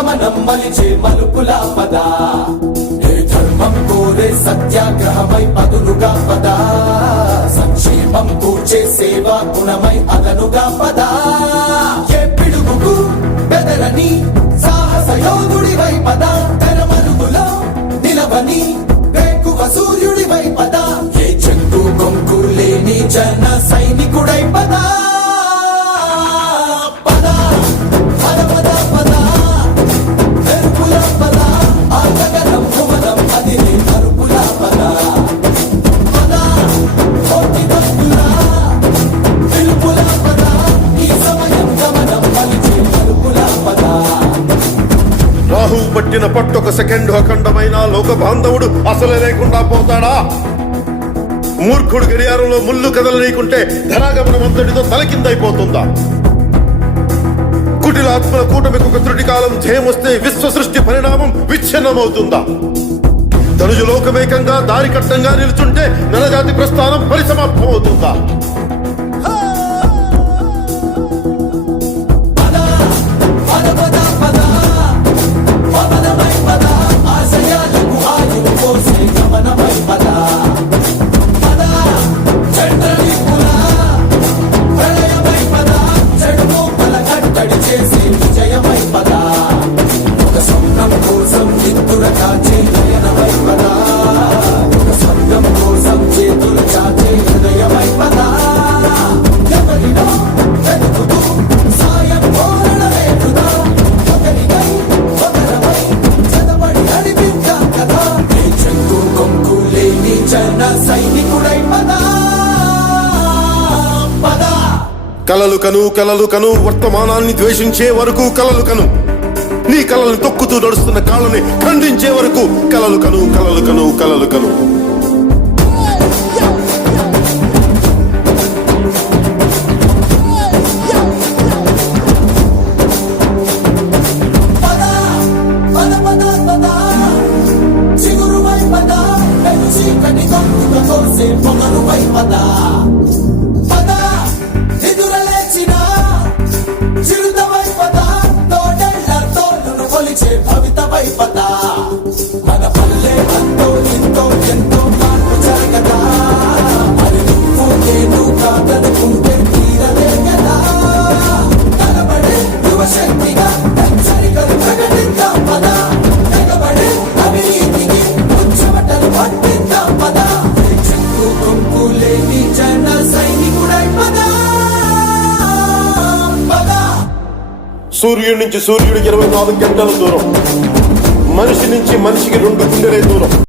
గమనం మలిచే మలుపుల పద ఏ ధర్మం కోరే సత్యాగ్రహమై పదులుగా పద సంక్షేమం కూర్చే సేవా గుణమై అదనుగా పద ఏ పిడుగుకు బెదరని సాహస యోధుడివై పద తెరమరుగులో నిలవని వేకువ సూర్యుడివై పద ఏ చెంగు కొంకు లేని జన సైనికుడై పద రాహు పట్టిన పట్టొక సెకండ్ అఖండమైన లోక బాంధవుడు అసలే లేకుండా పోతాడా? మూర్ఖుడు గడియారంలో ముళ్ళు కదలనీకుంటే ధనాగమనం అంతటితో తలకిందైపోతుందా? కుటిలాత్మల కూటమికి ఒక త్రుటి కాలం ధ్యేయమొస్తే విశ్వ సృష్టి పరిణామం విచ్ఛిన్నమవుతుందా? ధనుజు లోకమేకంగా దారి కట్టంగా నిలుచుంటే నరజాతి ప్రస్థానం పరిసమాప్తమవుతుందా? కలలు కను వర్తమానాన్ని ద్వేషించే వరకు కలలు కను, నీ కలల్ని తొక్కుతూ నడుస్తున్న కాళ్ళని ఖండించే వరకు కలలు కను. మన పల్లె అంతో ఎంతో ఎంతో మార్పు జరగదా, మరి నువ్వు నేను కాదనుకుంటే తీరదే కదా. కలబడే యువశక్తిగా హెచ్చరికలు ప్రకటిద్దాం పద, తెగబడే అవినీతికి ముచ్చమటలు పట్టిద్దాం పద. చెక్కు కొంకు లేని జన సైనికుడై పద. సూర్యుడి నుంచి సూర్యుడికి 24 గంటల దూరం, మనిషి నుంచి మనిషికి 2 గుండెలే దూరం.